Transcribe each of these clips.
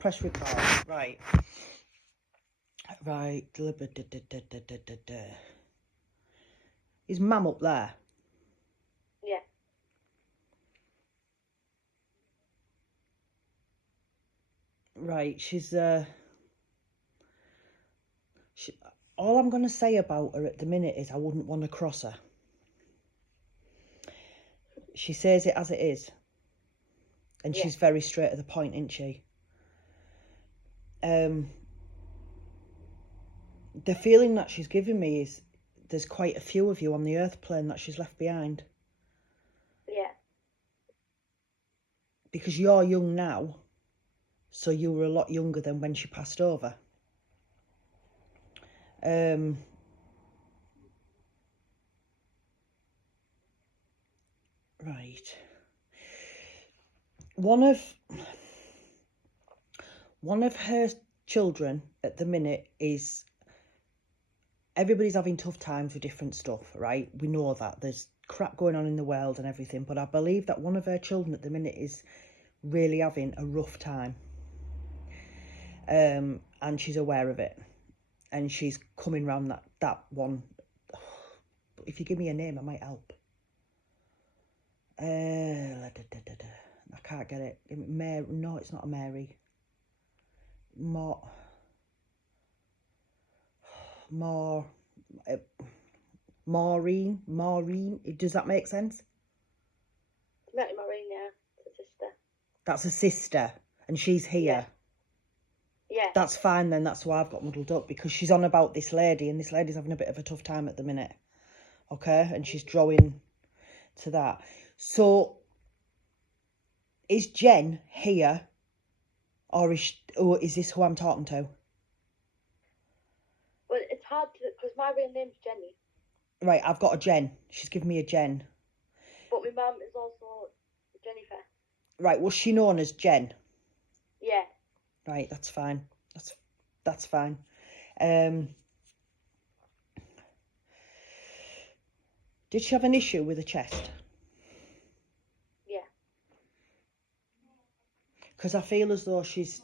press record. Right. Right. Is Mum up there? Yeah. Right. All I'm going to say about her at the minute is I wouldn't want to cross her. She says it as it is. And Yeah. she's very straight to the point, isn't she? The feeling that she's giving me is there's quite a few of you on the earth plane that she's left behind. Yeah. Because you're young now, so you were a lot younger than when she passed over. Right. One of her children at the minute is, everybody's having tough times with different stuff, right? We know that there's crap going on in the world and everything, but I believe that one of her children at the minute is really having a rough time. And she's aware of it, and she's coming round that one. If you give me a name, I might help. I can't get it. Mary? No, it's not a Mary. Maureen. Does that make sense? Maureen, yeah. It's a sister. That's a sister, and she's here. Yeah. That's fine then. That's why I've got muddled up, because she's on about this lady, and this lady's having a bit of a tough time at the minute. Okay, and she's drawing to that. So, is Jen here, or is this who I'm talking to? Well, it's hard because my real name's Jenny. Right, I've got a Jen. She's given me a Jen. But my mum is also Jennifer. Right, was she known as Jen? Yeah. Right, that's fine. That's fine. Did she have an issue with the chest? Yeah. Because I feel as though she's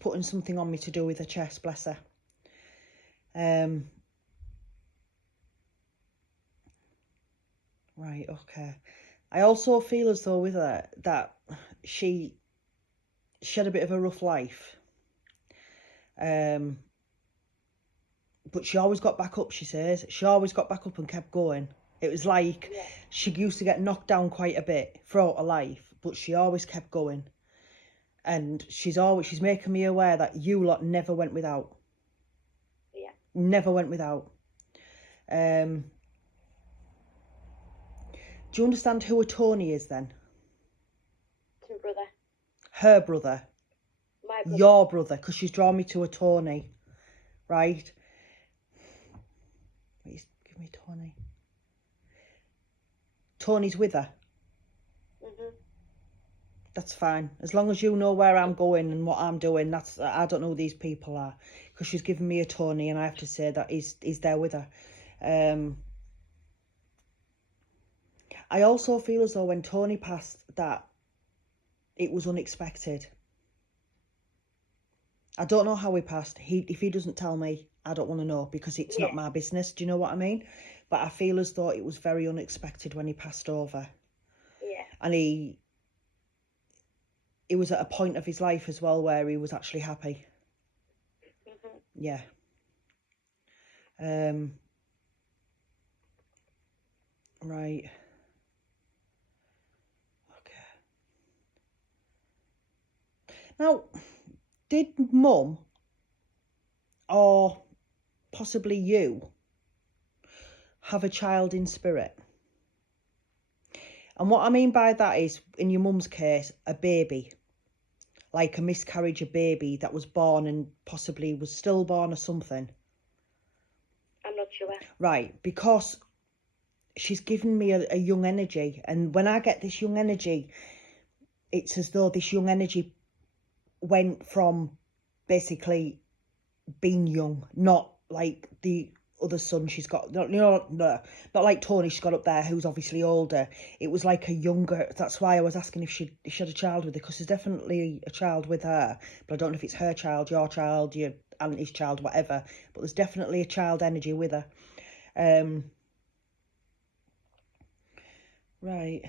putting something on me to do with her chest, bless her. Right, okay. I also feel as though with her that she had a bit of a rough life. But she always got back up, she says. She always got back up and kept going. It was like she used to get knocked down quite a bit throughout her life, but she always kept going. And she's making me aware that you lot never went without. Yeah. Never went without. Do you understand who a Tony is then? It's my brother. Her brother. My brother. Your brother, because she's drawn me to a Tony. Right? Wait, give me Tony. Tony's with her. That's fine. As long as you know where I'm going and what I'm doing, I don't know who these people are. Because she's given me a Tony, and I have to say that he's there with her. I also feel as though when Tony passed, that it was unexpected. I don't know how he passed. If he doesn't tell me, I don't want to know, because it's not my business. Do you know what I mean? But I feel as though it was very unexpected when he passed over. Yeah. And he was at a point of his life as well where he was actually happy. Yeah. Right. Okay. Now, did Mum, or possibly you, have a child in spirit? And what I mean by that is, in your mum's case, a baby. Like a miscarriage, a baby that was born and possibly was stillborn or something. I'm not sure. Right, because she's given me a young energy, and when I get this young energy, it's as though this young energy went from basically being young, not like the other son she's got, no, not like Tony she's got up there, who's obviously older. It was like a younger, that's why I was asking if she had a child with her, because there's definitely a child with her, but I don't know if it's her child, your auntie's child, whatever, but there's definitely a child energy with her. Right.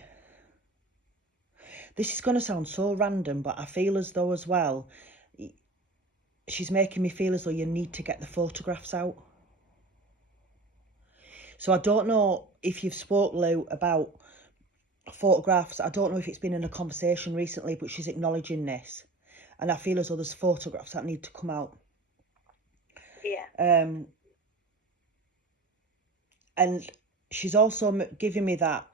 This is going to sound so random, but I feel as though as well, she's making me feel as though you need to get the photographs out. So I don't know if you've spoke, Lou, about photographs. I don't know if it's been in a conversation recently, but she's acknowledging this. And I feel as though there's photographs that need to come out. Yeah. And she's also giving me that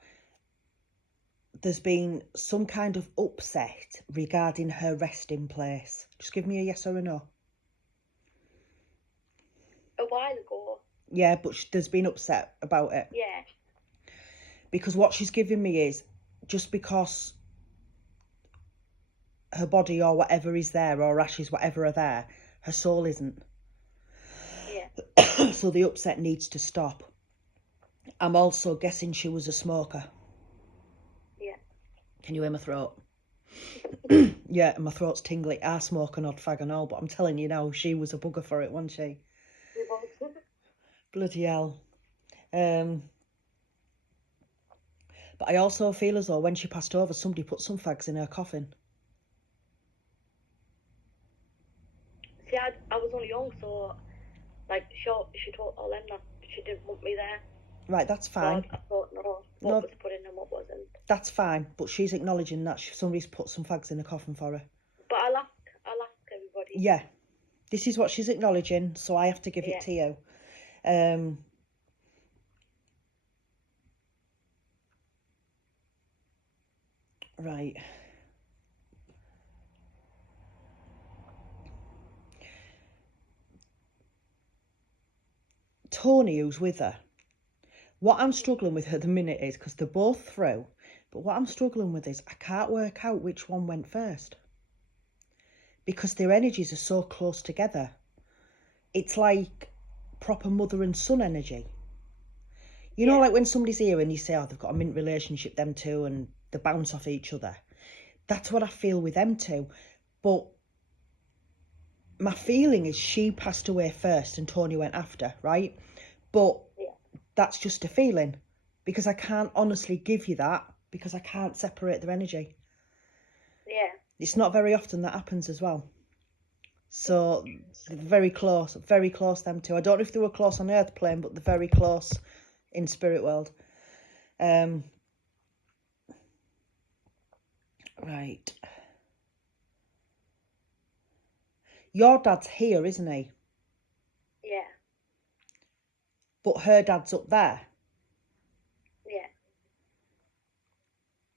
there's been some kind of upset regarding her resting place. Just give me a yes or a no. A while ago. Yeah, but there's been upset about it. Yeah. Because what she's giving me is, just because her body or whatever is there, or ashes, whatever are there, her soul isn't. Yeah. So the upset needs to stop. I'm also guessing she was a smoker. Yeah. Can you hear my throat? Yeah, my throat's tingly. I smoke an odd fag and all, but I'm telling you now, she was a bugger for it, wasn't she? We both. Bloody hell. But I also feel as though when she passed over, somebody put some fags in her coffin. See, I was only young, so like she told all them that she didn't want me there. Right, that's fine. So I thought what was put in and what wasn't. That's fine, but she's acknowledging that somebody's put some fags in the coffin for her. But I'll ask everybody. Yeah, this is what she's acknowledging, so I have to give it to you. Right. Tony, who's with her, what I'm struggling with at the minute is, because they're both through, but what I'm struggling with is I can't work out which one went first. Because their energies are so close together. It's like proper mother and son energy. You know, like when somebody's here and you say, oh, they've got a mint relationship, them two, and they bounce off each other. That's what I feel with them two. But my feeling is she passed away first and Tony went after, right? But that's just a feeling, because I can't honestly give you that, because I can't separate their energy. Yeah. It's not very often that happens as well. So very close, them two. I don't know if they were close on Earth plane, but they're very close in spirit world. Right. Your dad's here, isn't he? Yeah. But her dad's up there. Yeah.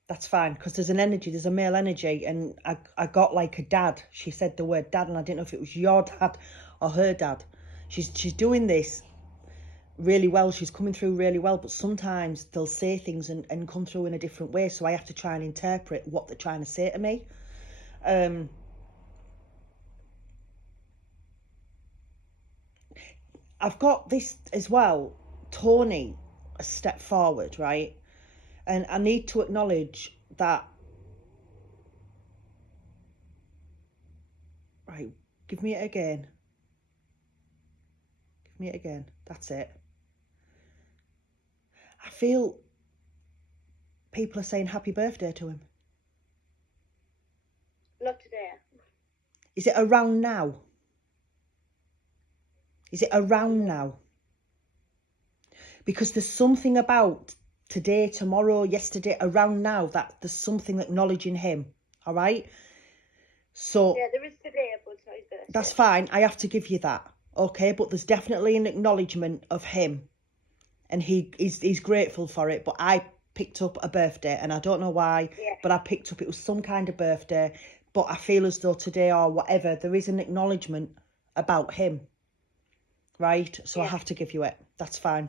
That's fine, because there's an energy, there's a male energy, and I got like a dad. She said the word dad, and I didn't know if it was your dad or her dad. She's doing this really well. She's coming through really well, but sometimes they'll say things and come through in a different way, so I have to try and interpret what they're trying to say to me. I've got this as well, Tony, a step forward, right? And I need to acknowledge that. Right, give me it again. Give me it again. That's it. I feel people are saying happy birthday to him. Not today. Is it around now? Is it around now? Because there's something about today, tomorrow, yesterday, around now, that there's something acknowledging him. All right? So yeah, there is today, but it's not his birthday. That's fine. I have to give you that. Okay, but there's definitely an acknowledgement of him. And he's grateful for it. But I picked up a birthday, and I don't know why, but I picked up, it was some kind of birthday. But I feel as though today or whatever, there is an acknowledgement about him. Right? So I have to give you it. That's fine.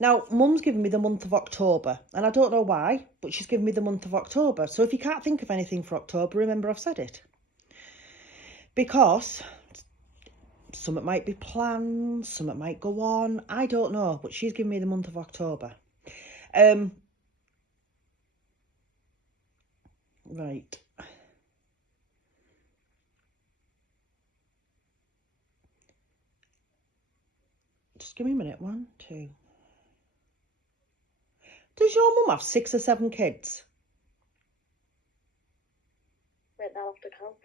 Now, Mum's given me the month of October, and I don't know why, but she's given me the month of October. So if you can't think of anything for October, remember I've said it. Because Some it might be planned, some it might go on. I don't know, but she's given me the month of October. Right. Just give me a minute. 1, 2. Does your mum have 6 or 7 kids? Wait, now I have to count.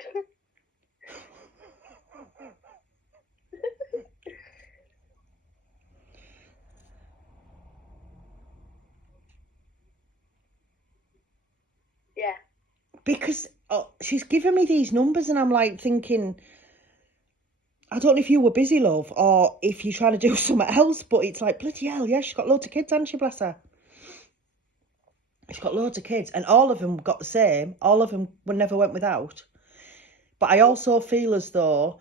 Yeah. Because she's given me these numbers and I'm like thinking, I don't know if you were busy, love, or if you're trying to do something else, but it's like, bloody hell, yeah, she's got loads of kids, hasn't she, bless her? She's got loads of kids, and all of them got the same. All of them never went without. But I also feel as though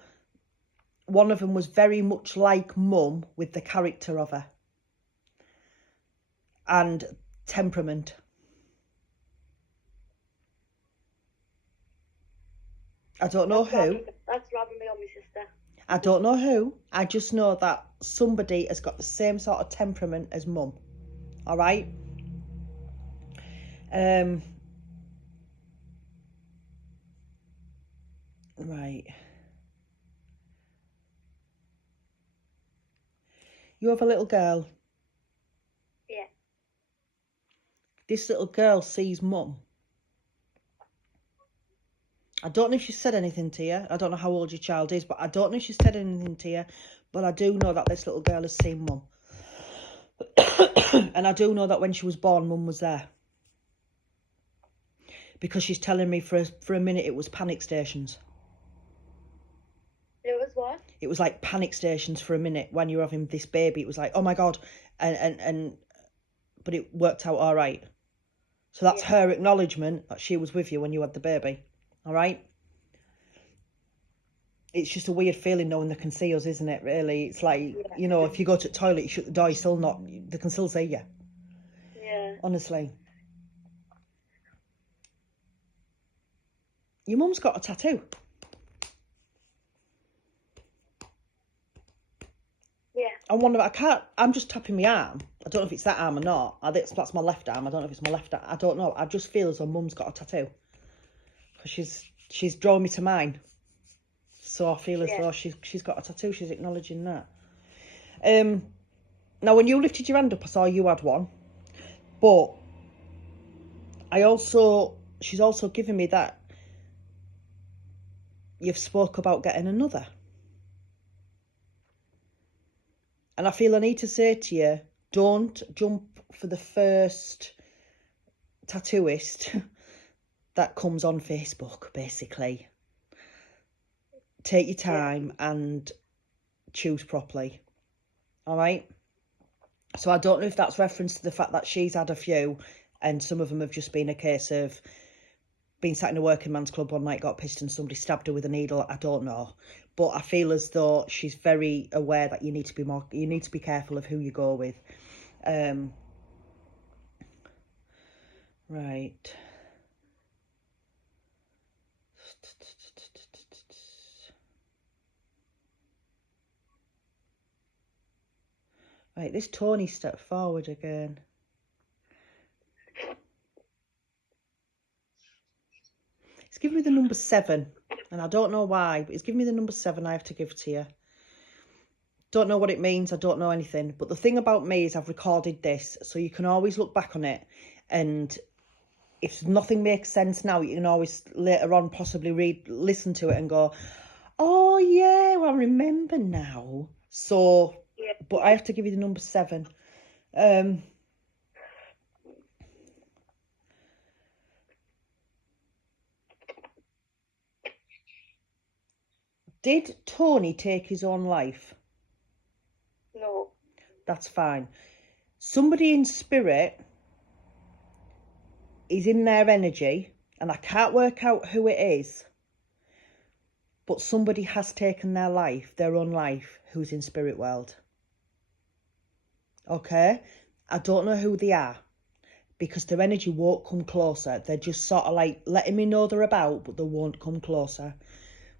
one of them was very much like mum with the character of her. And temperament. I don't know who. That's rather me or my sister. I don't know who. I just know that somebody has got the same sort of temperament as mum. All right? Right. You have a little girl. Yeah. This little girl sees mum. I don't know if she said anything to you. I don't know how old your child is, but I don't know if she said anything to you. But I do know that this little girl has seen mum. And I do know that when she was born, mum was there. Because she's telling me for a minute it was panic stations. It was what? It was like panic stations for a minute when you were having this baby. It was like, oh my God. But it worked out all right. So that's her acknowledgement that she was with you when you had the baby. All right? It's just a weird feeling knowing they can see us, isn't it, really? It's like, you know, if you go to the toilet, you shut the door, you still not, they can still see you. Yeah. Honestly. Your mum's got a tattoo. Yeah. And I'm just tapping my arm. I don't know if it's that arm or not. I think that's my left arm. I don't know if it's my left arm. I don't know. I just feel as though mum's got a tattoo. Because she's drawn me to mine. So I feel as though she's got a tattoo. She's acknowledging that. Now, when you lifted your hand up, I saw you had one. But she's also given me that you've spoke about getting another. And I feel I need to say to you, don't jump for the first tattooist that comes on Facebook, basically. Take your time and choose properly. All right? So I don't know if that's reference to the fact that she's had a few and some of them have just been a case of being sat in a working man's club one night, got pissed and somebody stabbed her with a needle. I don't know. But I feel as though she's very aware that you need to be careful of who you go with. Right. Right, this Tony stepped forward again. It's given me the number 7, and I don't know why, but it's given me the number 7 I have to give to you. Don't know what it means, I don't know anything, but the thing about me is I've recorded this, so you can always look back on it, and if nothing makes sense now, you can always later on possibly listen to it and go, oh yeah, well, I remember now. So, but I have to give you the number 7. Did Tony take his own life? No. That's fine. Somebody in spirit is in their energy, and I can't work out who it is, but somebody has taken their own life, who's in spirit world. Okay? I don't know who they are, because their energy won't come closer. They're just sort of like letting me know they're about, but they won't come closer.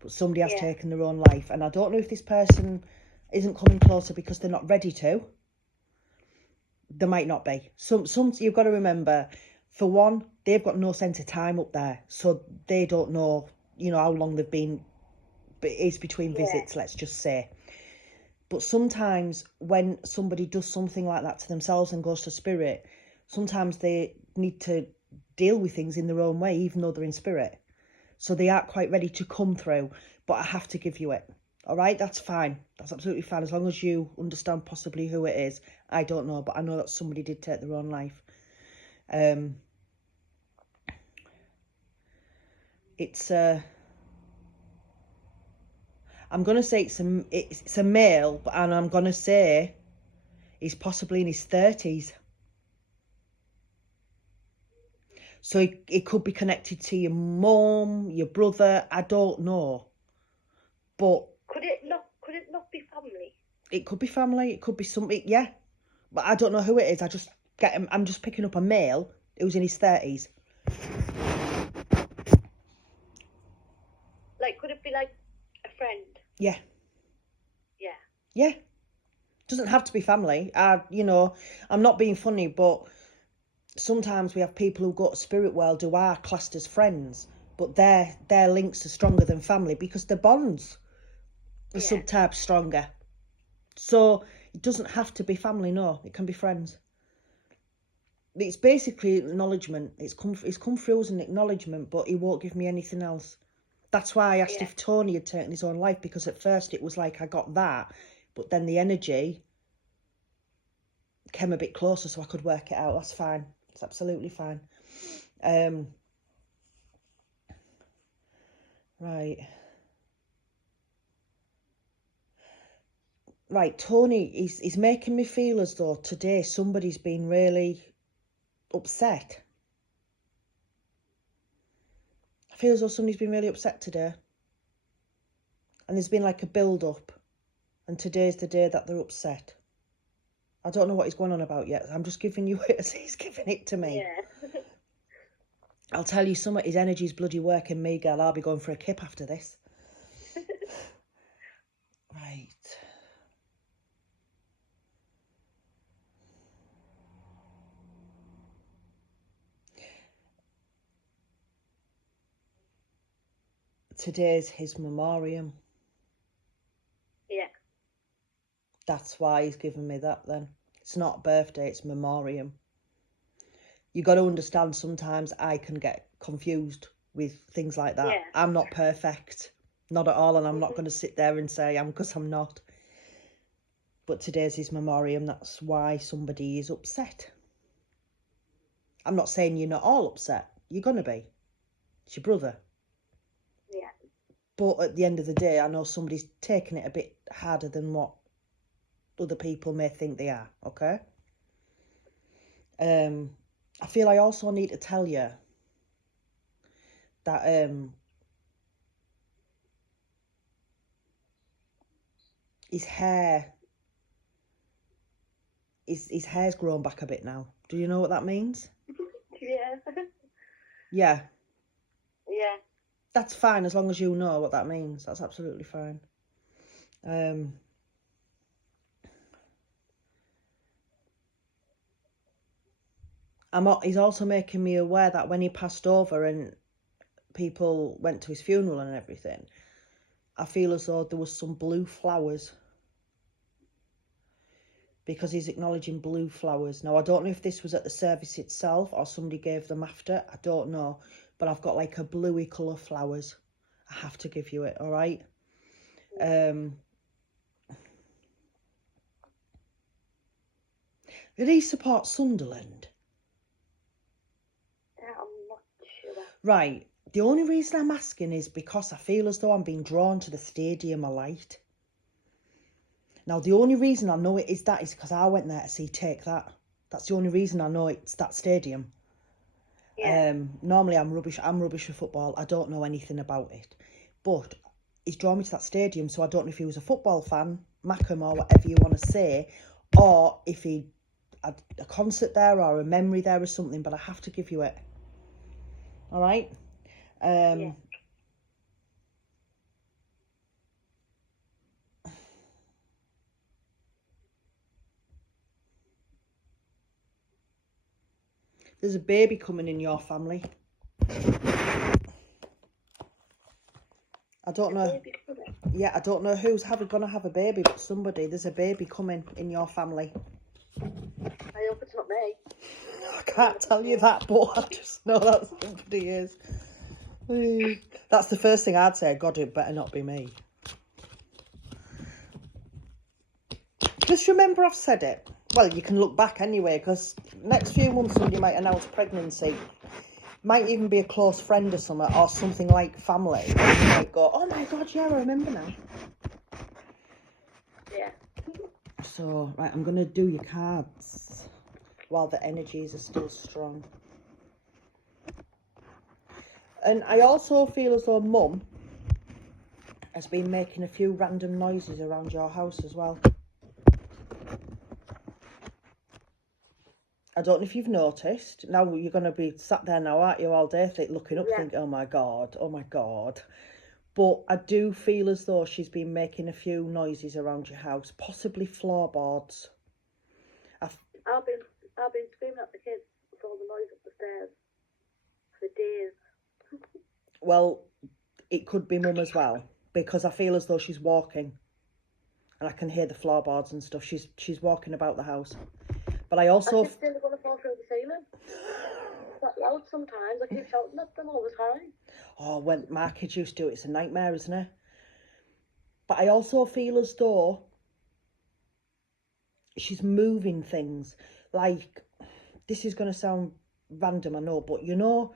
but somebody has Yeah. taken their own life. And I don't know if this person isn't coming closer because they're not ready to. They might not be. Some you've got to remember, for one, they've got no sense of time up there, so they don't know, how long they've been. But it is between visits, let's just say. But sometimes when somebody does something like that to themselves and goes to spirit, sometimes they need to deal with things in their own way, even though they're in spirit. So they aren't quite ready to come through, but I have to give you it. All right, that's fine. That's absolutely fine, as long as you understand possibly who it is. I don't know, but I know that somebody did take their own life. It's I'm gonna say it's a male, and I'm gonna say he's possibly in his 30s. So it could be connected to your mum, your brother. I don't know, but Could it not be family? it could be family. It could be something. Yeah, but I don't know who it is. I'm just picking up a male who's in his 30s. Like, could it be like a friend? Yeah. Yeah. Yeah. Doesn't have to be family. I'm not being funny, but sometimes we have people who go to spirit world who are classed as friends, but their links are stronger than family because their bonds are sometimes stronger. So it doesn't have to be family. No, it can be friends. It's basically acknowledgement. It's come through as an acknowledgement, but he won't give me anything else. That's why I asked if Tony had taken his own life, because at first it was like I got that, but then the energy came a bit closer so I could work it out. That's fine. It's absolutely fine. Right. Right, Tony, he's making me feel as though today somebody's been really upset. I feel as though somebody's been really upset today. And there's been like a build-up. And today's the day that they're upset. I don't know what he's going on about yet. I'm just giving you it as he's giving it to me. Yeah. I'll tell you, some of his energy's bloody working me, girl. I'll be going for a kip after this. Right. Today's his memoriam. Yeah. That's why he's given me that then. It's not birthday, it's memoriam. You got to understand, sometimes I can get confused with things like that. Yeah. I'm not perfect, not at all, and I'm not going to sit there and say I'm, because I'm not. But today's his memoriam. That's why somebody is upset. I'm not saying you're not all upset. You're going to be. It's your brother. Yeah. But at the end of the day, I know somebody's taking it a bit harder than what other people may think they are, okay? I feel I also need to tell you that his hair, his hair's grown back a bit now. Do you know what that means? Yeah. Yeah. Yeah. That's fine, as long as you know what that means. That's absolutely fine. He's also making me aware that when he passed over and people went to his funeral and everything, I feel as though there was some blue flowers, because he's acknowledging blue flowers. Now, I don't know if this was at the service itself or somebody gave them after. I don't know. But I've got like a bluey colour flowers. I have to give you it, all right? Did he support Sunderland? I'm not sure. Right. The only reason I'm asking is because I feel as though I'm being drawn to the Stadium of Light. Now, the only reason I know it is that is because I went there to see Take That. That's the only reason I know it's that stadium. Yeah. Normally I'm rubbish with football. I don't know anything about it. But he's drawn me to that stadium, so I don't know if he was a football fan, Mackem, or whatever you want to say, or if he had a concert there or a memory there or something, but I have to give you it. All right? Yeah. There's a baby coming in your family. I don't know. Baby coming. Yeah, I don't know who's gonna have a baby, but there's a baby coming in your family. I hope it's not me. I can't tell you that, but I just know that somebody is. That's the first thing I'd say. God, it better not be me. Just remember I've said it. Well, you can look back anyway, because next few months somebody might announce pregnancy. Might even be a close friend or something, or something like family. You might go, oh my God, yeah, I remember now. Yeah. So, right, I'm going to do your cards while the energies are still strong. And I also feel as though Mum has been making a few random noises around your house as well. I don't know if you've noticed. Now you're going to be sat there now, aren't you, all day looking up, thinking, oh my God, oh my God. But I do feel as though she's been making a few noises around your house, possibly floorboards. I've been screaming at the kids with all the noise up the stairs for days. Well, it could be Mum as well, because I feel as though she's walking. And I can hear the floorboards and stuff. She's walking about the house. But I also... I keep saying they're going to fall through the ceiling. It's that loud sometimes. I keep shouting at them all the time. Oh, when my kids used to do it, it's a nightmare, isn't it? But I also feel as though she's moving things. Like, this is going to sound random, I know, but you know,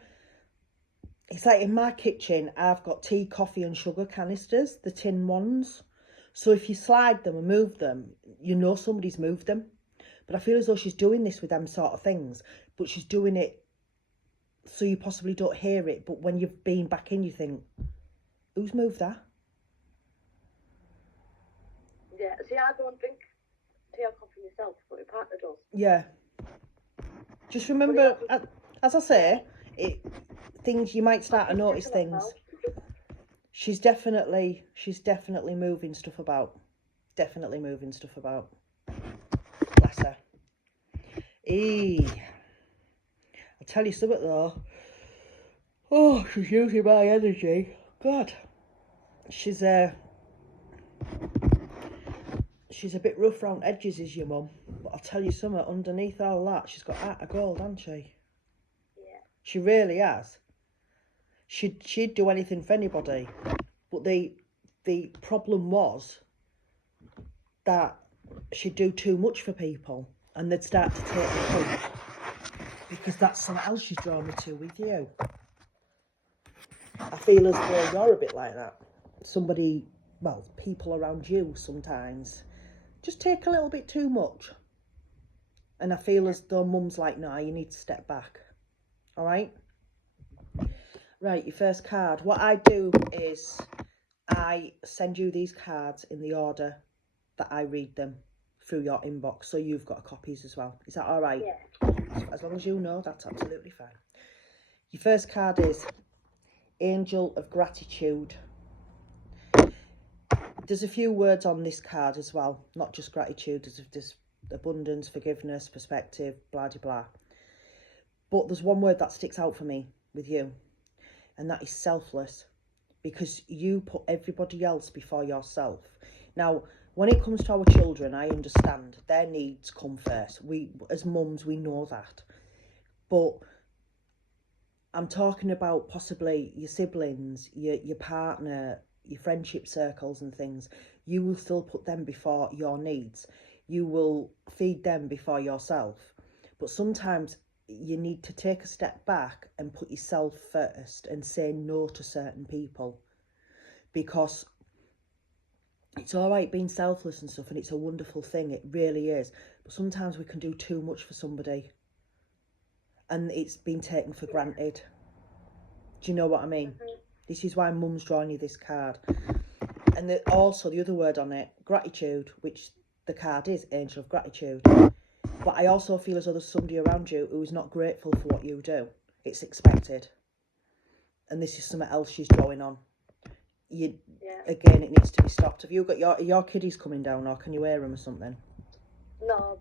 it's like in my kitchen, I've got tea, coffee and sugar canisters, the tin ones. So if you slide them and move them, you know somebody's moved them. But I feel as though she's doing this with them sort of things, but she's doing it so you possibly don't hear it. But when you've been back in, you think, who's moved that? Yeah, see, I don't drink tea or coffee myself, but my partner does. Yeah. Just remember, as I say, things you might start to notice things. She's definitely moving stuff about. Definitely moving stuff about. Bless her. I'll tell you something though. Oh, she's using my energy. God. She's a bit rough round edges, is your mum. But I'll tell you something, underneath all that, she's got heart of gold, hasn't she? Yeah. She really has. She'd do anything for anybody. But the problem was that she'd do too much for people and they'd start to take the punch, because that's something else she's drawn me to with you. I feel as though you're a bit like that. Somebody, well, people around you sometimes just take a little bit too much. And I feel as though Mum's like, nah, you need to step back. All right? Right, your first card. What I do is I send you these cards in the order that I read them through your inbox, so you've got copies as well. Is that all right? Yeah. As long as you know, that's absolutely fine. Your first card is Angel of Gratitude. There's a few words on this card as well, not just gratitude. There's abundance, forgiveness, perspective, blah, blah, blah. But there's one word that sticks out for me with you, and that is selfless, because you put everybody else before yourself. Now, when it comes to our children, I understand their needs come first. We, as mums, we know that. But I'm talking about possibly your siblings, your partner, your friendship circles and things. You will still put them before your needs. You will feed them before yourself. But sometimes you need to take a step back and put yourself first and say no to certain people, because it's all right being selfless and stuff, and it's a wonderful thing, it really is, but sometimes we can do too much for somebody and it's been taken for granted. Do you know what I mean? This is why Mum's drawing you this card. And also the other word on it, gratitude, which the card is Angel of Gratitude. But I also feel as though there's somebody around you who is not grateful for what you do. It's expected. And this is something else she's drawing on. Again, it needs to be stopped. Have you got your kiddies coming down, or can you hear them or something? No,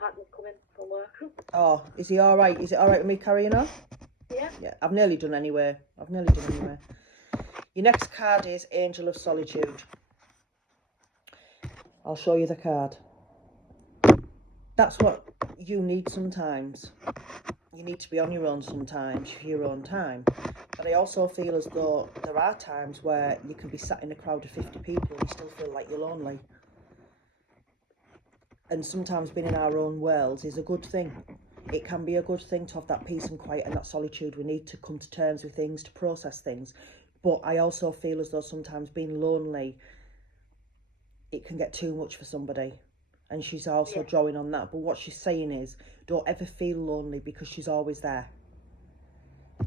my partner's coming from work. Oh, is he all right? Is it all right with me carrying on? Yeah. Yeah, I've nearly done anyway. Your next card is Angel of Solitude. I'll show you the card. That's what you need sometimes. You need to be on your own sometimes for your own time. But I also feel as though there are times where you can be sat in a crowd of 50 people and you still feel like you're lonely. And sometimes being in our own worlds is a good thing. It can be a good thing to have that peace and quiet and that solitude. We need to come to terms with things, to process things. But I also feel as though sometimes being lonely, it can get too much for somebody. And she's also drawing on that. But what she's saying is, don't ever feel lonely because she's always there.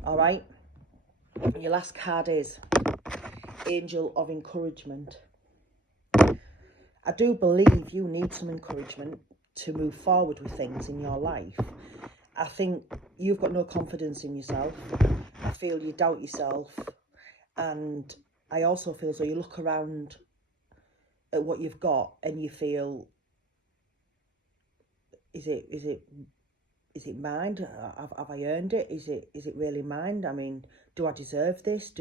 All right? And your last card is Angel of Encouragement. I do believe you need some encouragement to move forward with things in your life. I think you've got no confidence in yourself. I feel you doubt yourself. And I also feel as though you look around at what you've got and you feel, is it mine? Have I earned it? Is it really mine? I mean, do I deserve this?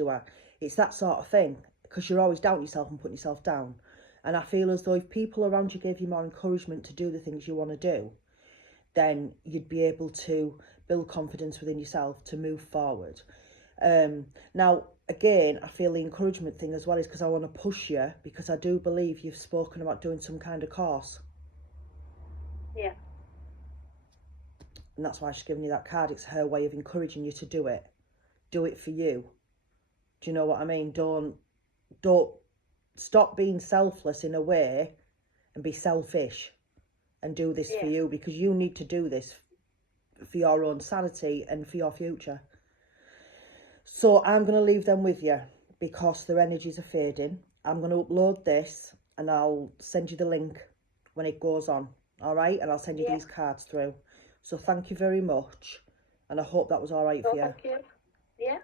It's that sort of thing, because you're always doubting yourself and putting yourself down. And I feel as though if people around you gave you more encouragement to do the things you want to do, then you'd be able to build confidence within yourself to move forward. Now, again, I feel the encouragement thing as well is because I want to push you, because I do believe you've spoken about doing some kind of course. Yeah. And that's why she's giving you that card. It's her way of encouraging you to do it. Do it for you. Do you know what I mean? Don't stop being selfless in a way and be selfish and do this for you, because you need to do this for your own sanity and for your future. So I'm going to leave them with you because their energies are fading. I'm going to upload this and I'll send you the link when it goes on. All right? And I'll send you these cards through. So thank you very much. And I hope that was all right for you. Thank you. Yeah.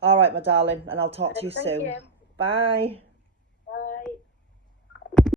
All right, my darling. And I'll talk to you soon. You. Bye.